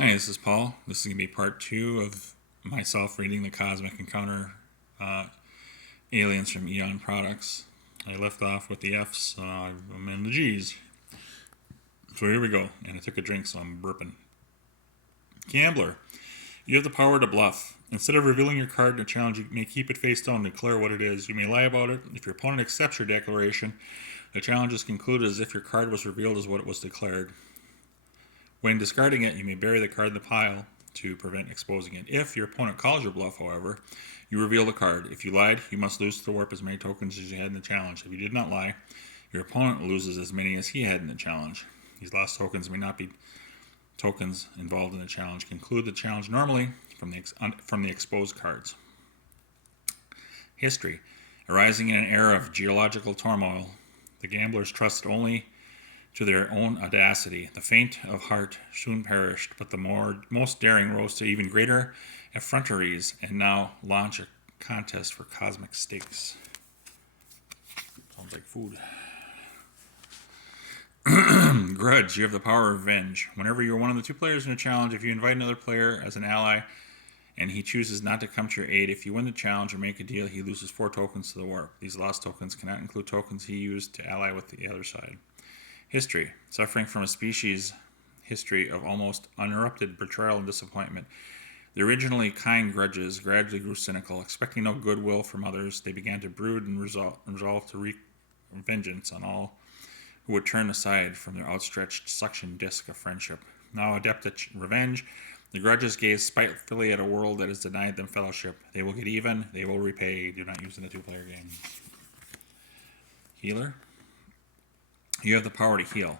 Hi, this is Paul. This is going to be part 2 of myself reading the Cosmic Encounter Aliens from Eon Products. I left off with the F's, I'm in the G's. So here we go, and I took a drink, so I'm burping. Gambler, you have the power to bluff. Instead of revealing your card in a challenge, you may keep it face down and declare what it is. You may lie about it. If your opponent accepts your declaration, the challenge is concluded as if your card was revealed as what it was declared. When discarding it, you may bury the card in the pile to prevent exposing it. If your opponent calls your bluff, however, you reveal the card. If you lied, you must lose to the warp as many tokens as you had in the challenge. If you did not lie, your opponent loses as many as he had in the challenge. These lost tokens may not be tokens involved in the challenge. Conclude the challenge normally from the exposed cards. History. Arising in an era of geological turmoil, the gamblers trusted only to their own audacity. The faint of heart soon perished, but the most daring rose to even greater effronteries and now launch a contest for cosmic stakes. Sounds like food. Grudge. You have the power of revenge. Whenever you are one of the two players in a challenge, if you invite another player as an ally and he chooses not to come to your aid, if you win the challenge or make a deal, he loses 4 tokens to the warp. These lost tokens cannot include tokens he used to ally with the other side. History. Suffering from a species history of almost uninterrupted betrayal and disappointment, the originally kind grudges gradually grew cynical. Expecting no goodwill from others, they began to brood and resolve to wreak vengeance on all who would turn aside from their outstretched suction disc of friendship. Now adept at revenge, the grudges gaze spitefully at a world that has denied them fellowship. They will get even, they will repay. Do not use in a 2-player game. Healer. You have the power to heal.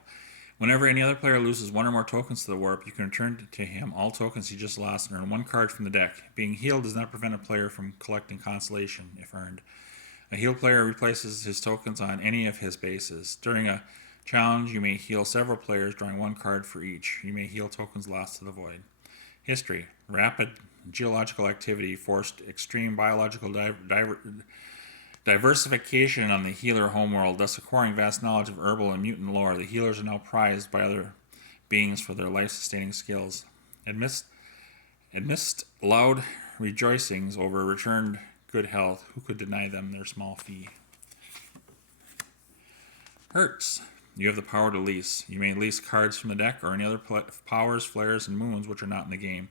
Whenever any other player loses 1 or more tokens to the warp, you can return to him all tokens he just lost and earn 1 card from the deck. Being healed does not prevent a player from collecting consolation if earned. A healed player replaces his tokens on any of his bases. During a challenge, you may heal several players, drawing 1 card for each. You may heal tokens lost to the void. History. Rapid geological activity forced extreme biological diversification on the healer homeworld, thus acquiring vast knowledge of herbal and mutant lore. The healers are now prized by other beings for their life-sustaining skills. Amidst loud rejoicings over returned good health, who could deny them their small fee? Hurts. You have the power to lease. You may lease cards from the deck or any other powers, flares, and moons which are not in the game.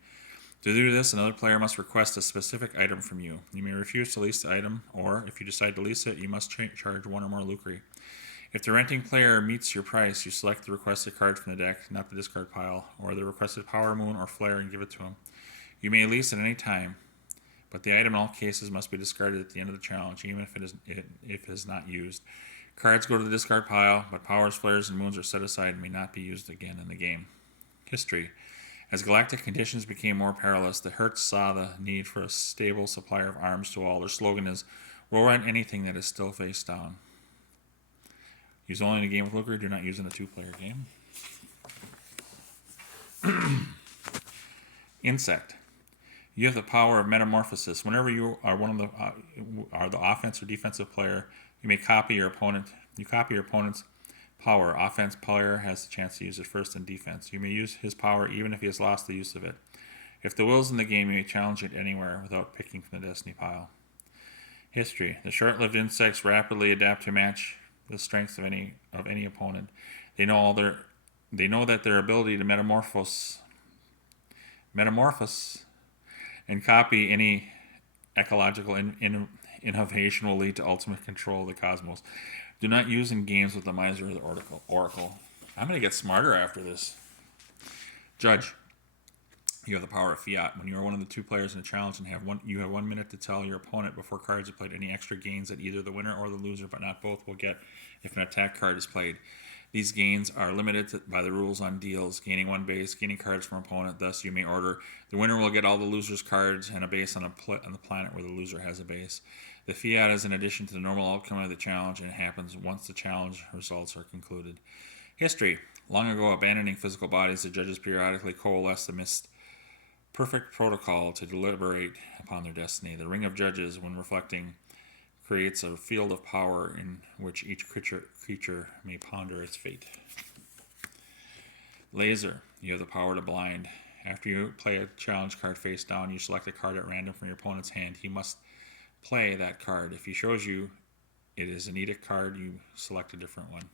To do this, another player must request a specific item from you. You may refuse to lease the item, or if you decide to lease it, you must charge 1 or more lucre. If the renting player meets your price, you select the requested card from the deck, not the discard pile, or the requested power, moon, or flare, and give it to him. You may lease at any time, but the item in all cases must be discarded at the end of the challenge, even if it is not used. Cards go to the discard pile, but powers, flares, and moons are set aside and may not be used again in the game. History. As galactic conditions became more perilous, the Hertz saw the need for a stable supplier of arms to all. Their slogan is, "We'll run anything that is still face down." Use only in a game with lucre. Do not use in a 2-player game. Insect. You have the power of metamorphosis. Whenever you are the offense or defensive player, you copy your opponent's power. Offense player has the chance to use it first in defense. You may use his power even if he has lost the use of it. If the will's in the game, you may challenge it anywhere without picking from the destiny pile. History. The short-lived insects rapidly adapt to match the strengths of any opponent. They know that their ability to metamorphose and copy any ecological innovation will lead to ultimate control of the cosmos. Do not use in games with the Miser or the Oracle. I'm going to get smarter after this. Judge. You have the power of fiat. When you are one of the 2 players in a challenge and you have 1 minute to tell your opponent before cards are played any extra gains that either the winner or the loser, but not both, will get if an attack card is played. These gains are limited by the rules on deals, gaining 1 base, gaining cards from opponent. Thus, you may order the winner will get all the loser's cards and a base on the planet where the loser has a base. The fiat is in addition to the normal outcome of the challenge, and it happens once the challenge results are concluded. History. Long ago, abandoning physical bodies, the judges periodically coalesced amidst perfect protocol to deliberate upon their destiny. The ring of judges, when reflecting, creates a field of power in which each creature may ponder its fate. Laser. You have the power to blind. After you play a challenge card face down, you select a card at random from your opponent's hand. He must play that card. If he shows you it is an edict card, you select a different one.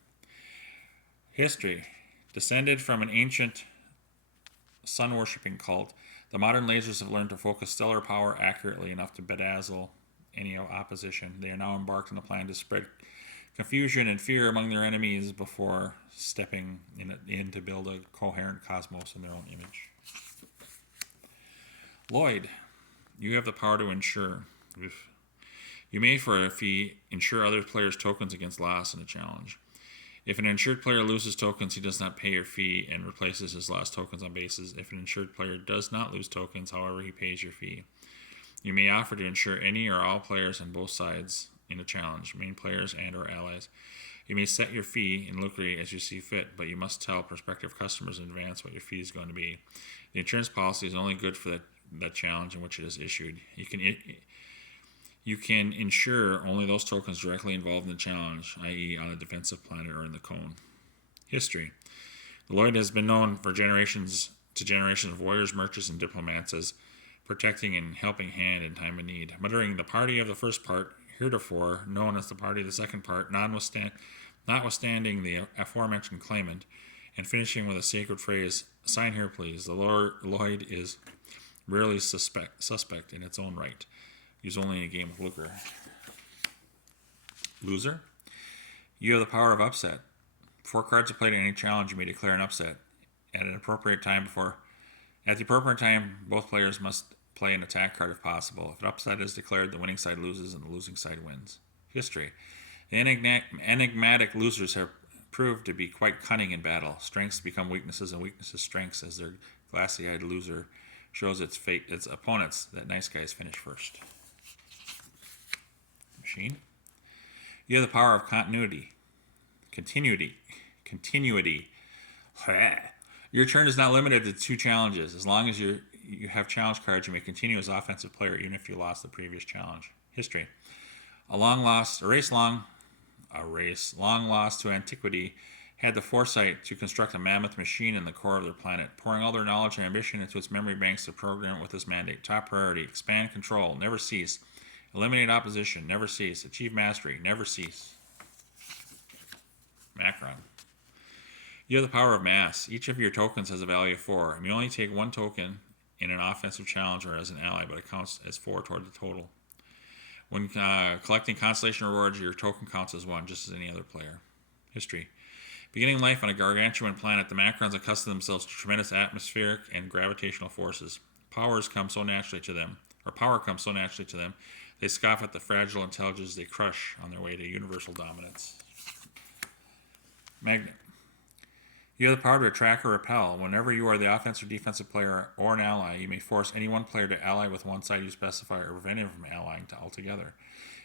History. Descended from an ancient sun-worshipping cult, the modern lasers have learned to focus stellar power accurately enough to bedazzle any opposition. They are now embarked on a plan to spread confusion and fear among their enemies before stepping in to build a coherent cosmos in their own image. Lloyd, you have the power to insure. You may, for a fee, insure other players' tokens against loss in a challenge. If an insured player loses tokens, he does not pay your fee and replaces his lost tokens on basis. If an insured player does not lose tokens, however, he pays your fee. You may offer to insure any or all players on both sides in a challenge, main players and or allies. You may set your fee in lucre as you see fit, but you must tell prospective customers in advance what your fee is going to be. The insurance policy is only good for that challenge in which it is issued. You can insure only those tokens directly involved in the challenge, i.e. on a defensive planet or in the cone. History. The Lloyd has been known for generations of warriors, merchants, and diplomats as protecting and helping hand in time of need. Muttering the party of the first part, heretofore known as the party of the second part, notwithstanding the aforementioned claimant, and finishing with a sacred phrase, "Sign here, please." The Lloyd is rarely suspect in its own right. Used only in a game of lucre. Loser. You have the power of upset. 4 cards are played in any challenge, you may declare an upset. At the appropriate time, both players must play an attack card if possible. If an upset is declared, the winning side loses and the losing side wins. History. The enigmatic losers have proved to be quite cunning in battle. Strengths become weaknesses and weaknesses strengths as their glassy-eyed loser shows its opponents that nice guys finish first. Machine. You have the power of continuity. Your turn is not limited to 2 challenges. As long as you have challenge cards, you may continue as offensive player even if you lost the previous challenge. History. A race long lost to antiquity had the foresight to construct a mammoth machine in the core of their planet, pouring all their knowledge and ambition into its memory banks to program it with this mandate. Top priority: expand control, never cease. Eliminate opposition, never cease. Achieve mastery, never cease. Macron. You have the power of mass. Each of your tokens has a value of 4. You only take 1 token in an offensive challenge or as an ally, but it counts as 4 toward the total. When collecting constellation rewards, your token counts as 1, just as any other player. History. Beginning life on a gargantuan planet, the Macrons accustom themselves to tremendous atmospheric and gravitational forces. Power comes so naturally to them, they scoff at the fragile intelligences they crush on their way to universal dominance. Magnet. You have the power to attract or repel. Whenever you are the offensive or defensive player or an ally, you may force any one player to ally with one side you specify or prevent him from allying to altogether.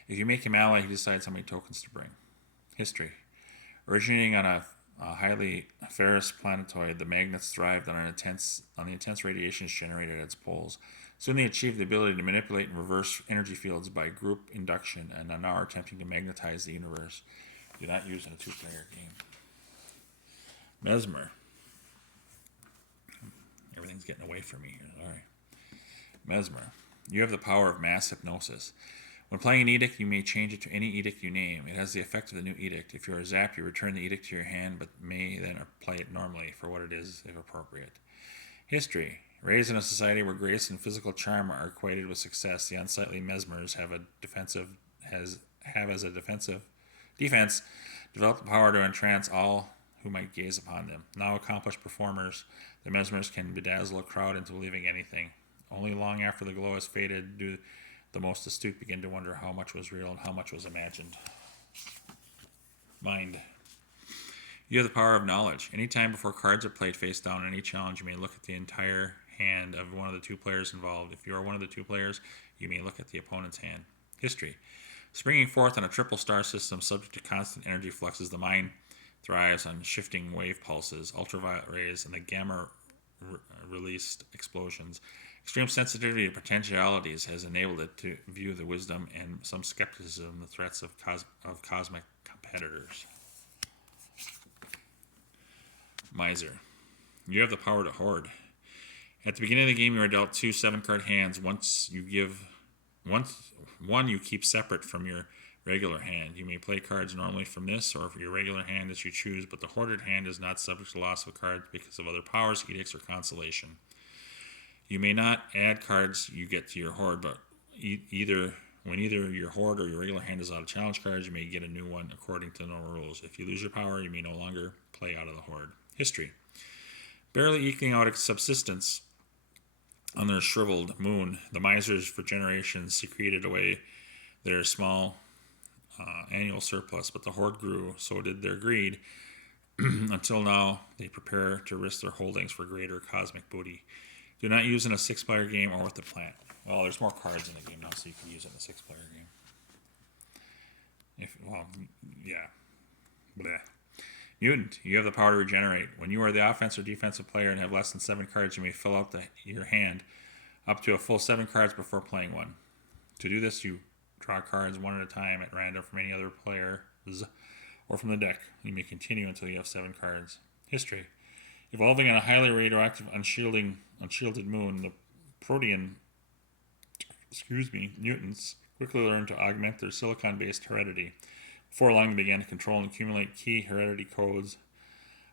If you make him ally, he decides how many tokens to bring. History. Originating on a highly ferrous planetoid, the magnets thrived on the intense radiations generated at its poles. Soon they achieved the ability to manipulate and reverse energy fields by group induction and are now attempting to magnetize the universe. Do not use in a 2-player game. Mesmer. Everything's getting away from me here. Sorry. Mesmer. You have the power of mass hypnosis. When playing an edict, you may change it to any edict you name. It has the effect of the new edict. If you are zapped, you return the edict to your hand, but may then play it normally for what it is, if appropriate. History. Raised in a society where grace and physical charm are equated with success, the unsightly Mesmers have as a defense developed the power to entrance all who might gaze upon them. Now accomplished performers, the Mesmers can bedazzle a crowd into believing anything. Only long after the glow has faded do the most astute begin to wonder how much was real and how much was imagined. Mind. You have the power of knowledge. Anytime before cards are played face down in any challenge, you may look at the entire hand of one of the 2 players involved. If you are one of the 2 players, you may look at the opponent's hand. History. Springing forth on a triple star system subject to constant energy fluxes, the mind thrives on shifting wave pulses, ultraviolet rays, and the gamma-released explosions. Extreme sensitivity to potentialities has enabled it to view the wisdom and some skepticism the threats of cosmic competitors. Miser. You have the power to hoard. At the beginning of the game, you are dealt 2 7-card hands. One you keep separate from your regular hand. You may play cards normally from this or from your regular hand as you choose, but the hoarded hand is not subject to loss of cards because of other powers, edicts, or consolation. You may not add cards you get to your hoard, but when either your hoard or your regular hand is out of challenge cards, you may get a new one according to the normal rules. If you lose your power, you may no longer play out of the hoard. History. Barely eking out subsistence on their shriveled moon, the misers for generations secreted away their small annual surplus, but the hoard grew, so did their greed, until now they prepare to risk their holdings for greater cosmic booty. Do not use in a 6-player game or with the plant. Well, there's more cards in the game now, so you can use it in a 6-player game. Bleh. Mutant, you have the power to regenerate. When you are the offense or defensive player and have less than 7 cards, you may fill out your hand up to a full 7 cards before playing one. To do this, you draw cards one at a time at random from any other players or from the deck. You may continue until you have 7 cards. History. Evolving on a highly radioactive unshielded moon, the Protean mutants quickly learned to augment their silicon-based heredity. Before long, they began to control and accumulate key heredity codes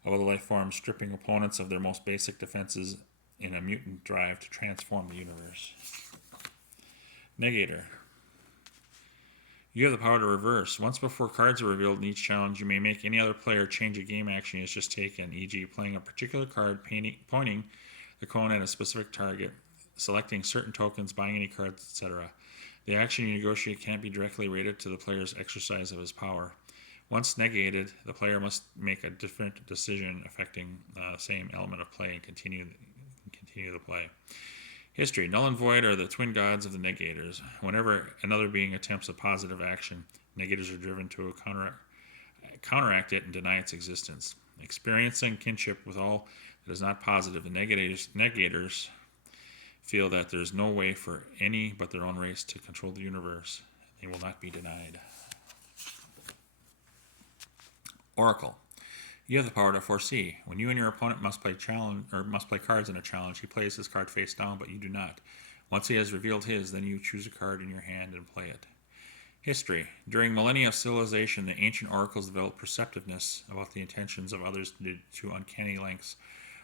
of other life forms, stripping opponents of their most basic defenses in a mutant drive to transform the universe. Negator. You have the power to reverse. Once before cards are revealed in each challenge, you may make any other player change a game action he has just taken, e.g. playing a particular card, pointing the cone at a specific target, selecting certain tokens, buying any cards, etc. The action you negotiate can't be directly related to the player's exercise of his power. Once negated, the player must make a different decision affecting the same element of play and continue the play. History. Null and Void are the twin gods of the negators. Whenever another being attempts a positive action, negators are driven to counteract it and deny its existence. Experiencing kinship with all that is not positive, the negators feel that there is no way for any but their own race to control the universe. They will not be denied. Oracle. You have the power to foresee. When you and your opponent must play cards in a challenge, he plays his card face down, but you do not. Once he has revealed his, then you choose a card in your hand and play it. History. During millennia of civilization, the ancient oracles developed perceptiveness about the intentions of others to uncanny lengths.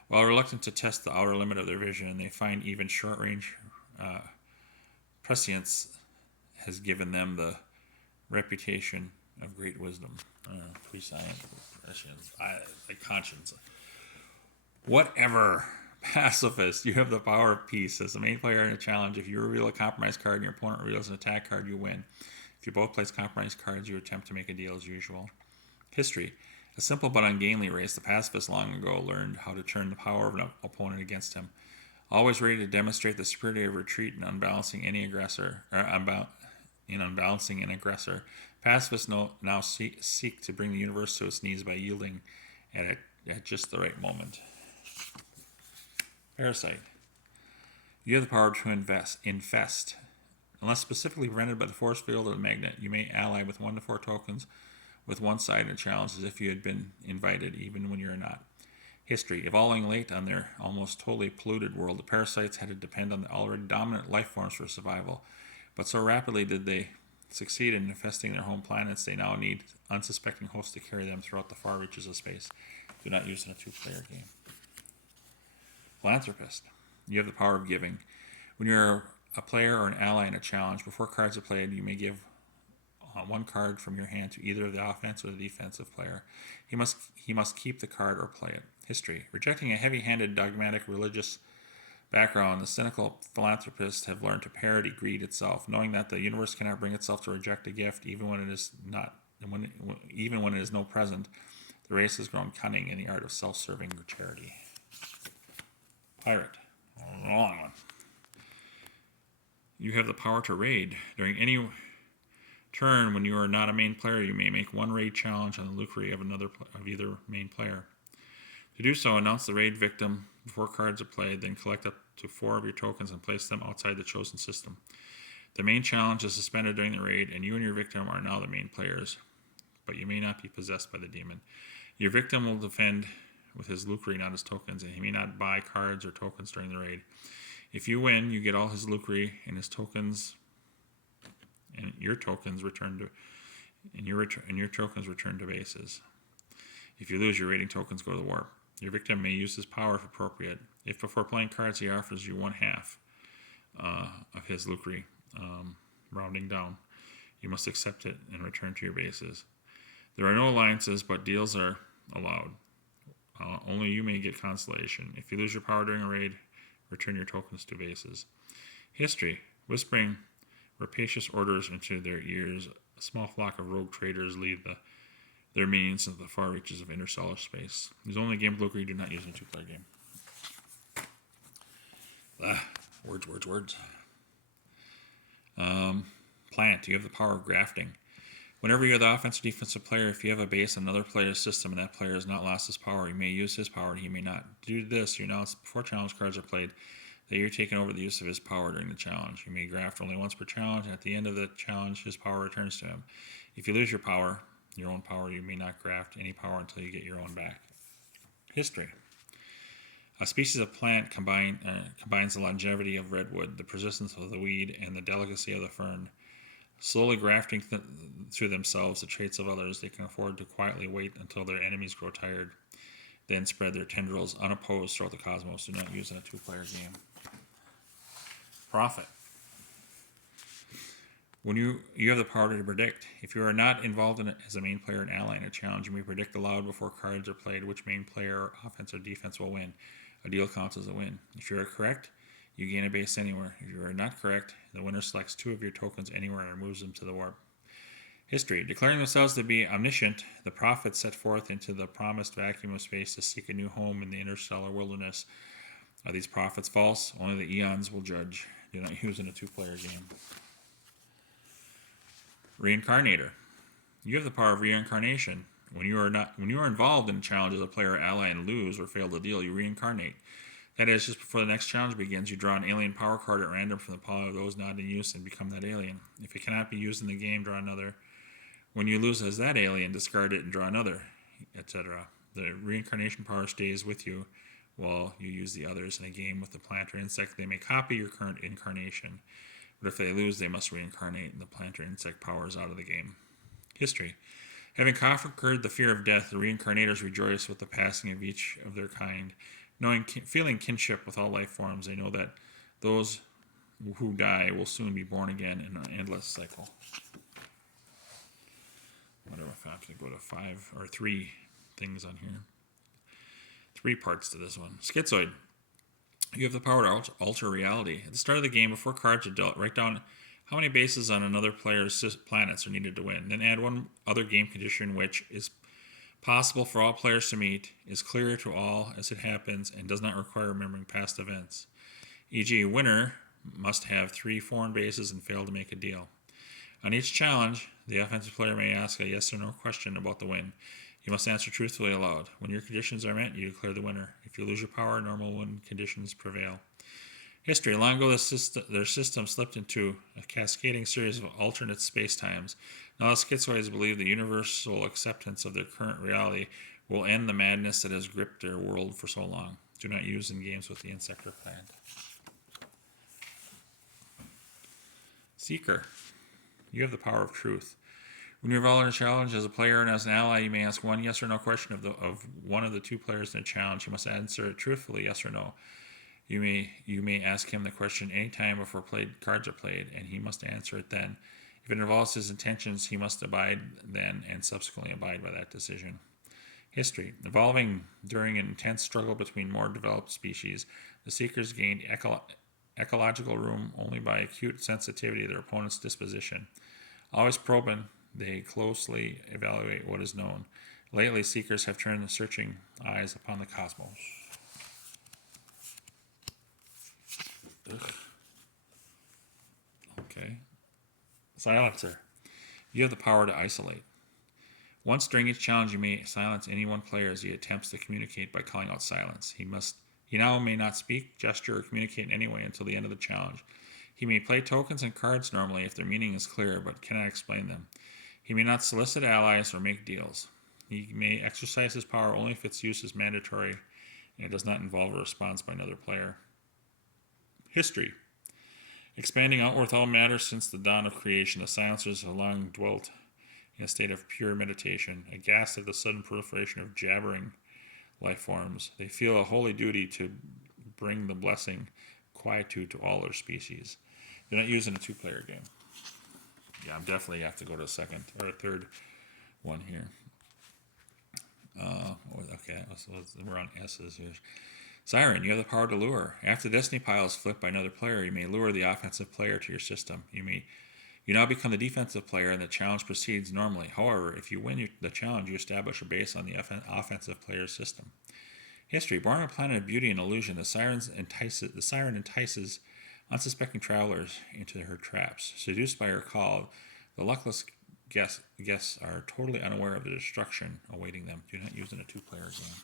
While reluctant to test the outer limit of their vision, they find even short-range prescience has given them the reputation of great wisdom. Prescience, prescience, like conscience. Whatever. Pacifist, you have the power of peace. As the main player in a challenge, if you reveal a compromise card and your opponent reveals an attack card, you win. If you both place compromise cards, you attempt to make a deal as usual. History. A simple but ungainly race, the pacifists long ago learned how to turn the power of an opponent against him. Always ready to demonstrate the superiority of retreat in unbalancing an aggressor, pacifists now seek to bring the universe to its knees by yielding at just the right moment. Parasite. You have the power to infest. Unless specifically prevented by the force field or the magnet, you may ally with 1 to 4 tokens with one side in a challenge as if you had been invited, even when you're not. History. Evolving late on their almost totally polluted world, the parasites had to depend on the already dominant life forms for survival. But so rapidly did they succeed in infesting their home planets, they now need unsuspecting hosts to carry them throughout the far reaches of space. Do not use in a 2-player game. Philanthropist. You have the power of giving. When you're a player or an ally in a challenge, before cards are played, you may give 1 card from your hand to either the offense or the defensive player. He must keep the card or play it. History. Rejecting a heavy-handed, dogmatic, religious background, the cynical philanthropists have learned to parody greed itself, knowing that the universe cannot bring itself to reject a gift, even when it is no present. The race has grown cunning in the art of self-serving charity. Pirate. Long one. You have the power to raid. During any turn when you are not a main player, you may make 1 raid challenge on the Lucre of either main player. To do so, announce the raid victim before cards are played, then collect up to 4 of your tokens and place them outside the chosen system. The main challenge is suspended during the raid, and you and your victim are now the main players, but you may not be possessed by the demon. Your victim will defend with his Lucre, not his tokens, and he may not buy cards or tokens during the raid. If you win, you get all his Lucre and his tokens, and your tokens returned to, and your tokens returned to bases. If you lose, your raiding tokens go to the warp. Your victim may use his power if appropriate. If before playing cards he offers you 1/2 of his Lucre, rounding down, you must accept it and return to your bases. There are no alliances, but deals are allowed. Only you may get consolation. If you lose your power during a raid, return your tokens to bases. History. Whispering rapacious orders into their ears, a small flock of rogue traders lead their means into the far reaches of interstellar space. There's only a game of Lucre you do not use in a 2-player game. Words. Plant. You have the power of grafting. Whenever you're the offensive or defensive player, if you have a base on another player's system and that player has not lost his power, you may use his power and he may not. Due to this, you announce before challenge cards are played that you're taking over the use of his power during the challenge. You may graft only once per challenge, and at the end of the challenge, his power returns to him. If you lose your power, your own power, you may not graft any power until you get your own back. History. A species of plant combines the longevity of redwood, the persistence of the weed, and the delicacy of the fern. Slowly grafting through themselves the traits of others, they can afford to quietly wait until their enemies grow tired, then spread their tendrils unopposed throughout the cosmos. Do not use in a 2-player game. Prophet. When you have the power to predict. If you are not involved in it as a main player and ally in a challenge, you may predict aloud before cards are played which main player or offense or defense will win. A deal counts as a win. If you are correct, you gain a base anywhere. If you are not correct, the winner selects 2 of your tokens anywhere and moves them to the warp. History. Declaring themselves to be omniscient, the prophets set forth into the promised vacuum of space to seek a new home in the interstellar wilderness. Are these prophets false? Only the eons will judge. Do not use in a 2-player game. Reincarnator. You have the power of reincarnation. When you are involved in a challenge as a player or ally and lose or fail the deal, you reincarnate. That is, just before the next challenge begins, you draw an alien power card at random from the pile of those not in use and become that alien. If it cannot be used in the game, draw another. When you lose as that alien, discard it and draw another, etc. The reincarnation power stays with you while you use the others in a game with the plant or insect. They may copy your current incarnation, but if they lose, they must reincarnate, and the plant or insect power is out of the game. History. Having conquered the fear of death, the reincarnators rejoice with the passing of each of their kind. Feeling kinship with all life forms, they know that those who die will soon be born again in an endless cycle. Whatever, if I have to go to 5 or 3 things on here. 3 parts to this one. Schizoid. You have the power to alter reality. At the start of the game, before cards are dealt, write down how many bases on another player's planets are needed to win. Then add one other game condition which is possible for all players to meet, is clear to all as it happens, and does not require remembering past events. E.g., winner must have 3 foreign bases and fail to make a deal. On each challenge, the offensive player may ask a yes or no question about the win. You must answer truthfully aloud. When your conditions are met, you declare the winner. If you lose your power, normal win conditions prevail. History. Long ago, their system slipped into a cascading series of alternate space-times. Now the schizoids believe the universal acceptance of their current reality will end the madness that has gripped their world for so long. Do not use in games with the insect or plant. Seeker. You have the power of truth. When you're involved in a challenge as a player and as an ally, you may ask one yes or no question of one of the 2 players in a challenge. You must answer it truthfully, yes or no. You may ask him the question any time before cards are played, and he must answer it then. If it involves his intentions, he must abide then and subsequently abide by that decision. History. Evolving during an intense struggle between more developed species, the Seekers gained ecological room only by acute sensitivity to their opponent's disposition. Always probing, they closely evaluate what is known. Lately, Seekers have turned the searching eyes upon the cosmos. Okay. Silencer. You have the power to isolate. Once during each challenge, you may silence any one player as he attempts to communicate by calling out silence. He now may not speak, gesture, or communicate in any way until the end of the challenge. He may play tokens and cards normally if their meaning is clear, but cannot explain them. He may not solicit allies or make deals. He may exercise his power only if its use is mandatory and it does not involve a response by another player. History. Expanding outward with all matter since the dawn of creation, the Silencers have long dwelt in a state of pure meditation, aghast at the sudden proliferation of jabbering life forms. They feel a holy duty to bring the blessing, quietude to all their species. They're not using a two-player game. Yeah, I'm definitely have to go to a second or a third one here. Okay, we're on S's here. Siren, you have the power to lure. After the destiny pile is flipped by another player, you may lure the offensive player to your system. You now become the defensive player, and the challenge proceeds normally. However, if you win the challenge, you establish a base on the offensive player's system. History. Born on a planet of beauty and illusion, the siren entices unsuspecting travelers into her traps. Seduced by her call, the luckless guests are totally unaware of the destruction awaiting them. Do not use in a two-player game.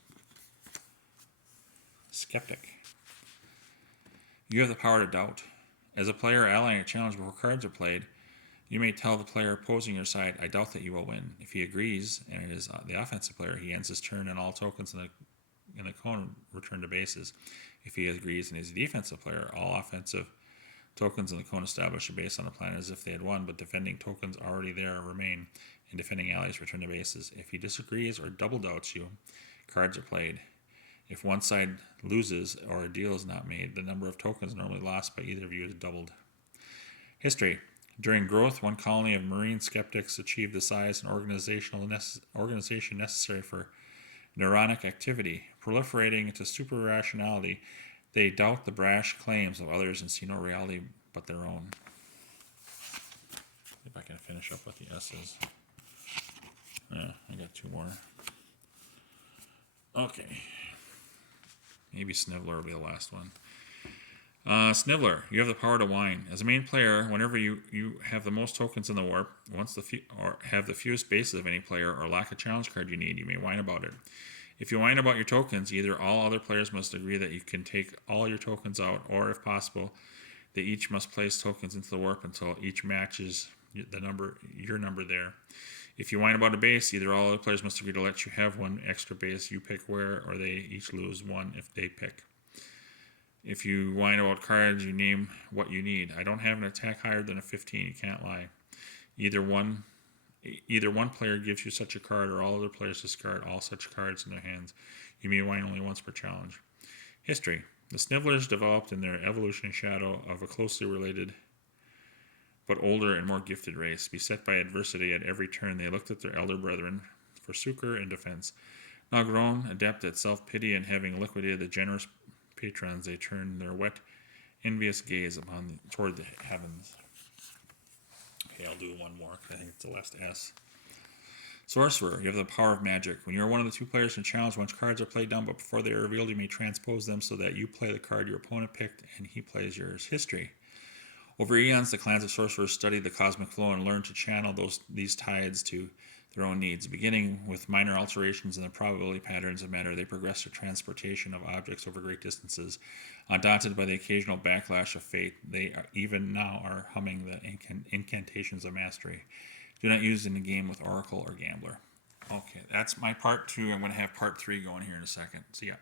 Skeptic. You have the power to doubt. As a player allying a challenge before cards are played, you may tell the player opposing your side, I doubt that you will win. If he agrees, and it is the offensive player, he ends his turn and all tokens in the cone return to bases. If he agrees and he's a defensive player, all offensive tokens in the cone establish a base on the planet as if they had won, but defending tokens already there remain, and defending allies return to bases. If he disagrees or double doubts you, cards are played. If one side loses or a deal is not made, the number of tokens normally lost by either of you is doubled. History. During growth, one colony of marine skeptics achieved the size and organization necessary for neuronic activity. Proliferating into super rationality, they doubt the brash claims of others and see no reality but their own. If I can finish up with the S's. Yeah, I got two more. Okay. Maybe Sniveler will be the last one. Sniveler, you have the power to whine. As a main player, whenever you have the most tokens in the warp, or have the fewest bases of any player, or lack a challenge card you need, you may whine about it. If you whine about your tokens, either all other players must agree that you can take all your tokens out, or if possible, they each must place tokens into the warp until each matches your number there. If you whine about a base, either all other players must agree to let you have one extra base you pick where, or they each lose one if they pick. If you whine about cards, you name what you need. I don't have an attack higher than a 15, you can't lie. Either one player gives you such a card, or all other players discard all such cards in their hands. You may whine only once per challenge. History. The Snivellers developed in their evolutionary shadow of a closely related but older and more gifted race. Beset by adversity at every turn, they looked at their elder brethren for succor and defense. Now grown, adept at self-pity, and having liquidated the generous patrons, they turned their wet, envious gaze toward the heavens. Okay, I'll do one more. I think it's the last S. Sorcerer, you have the power of magic. When you are one of the two players in challenge, once cards are played down, but before they are revealed, you may transpose them so that you play the card your opponent picked and he plays yours. History. Over eons, the clans of sorcerers studied the cosmic flow and learned to channel these tides to their own needs. Beginning with minor alterations in the probability patterns of matter, they progressed to transportation of objects over great distances. Undaunted by the occasional backlash of fate, they even now are humming the incantations of mastery. Do not use it in a game with Oracle or Gambler. Okay, that's my part 2. I'm going to have part 3 going here in a second. See ya.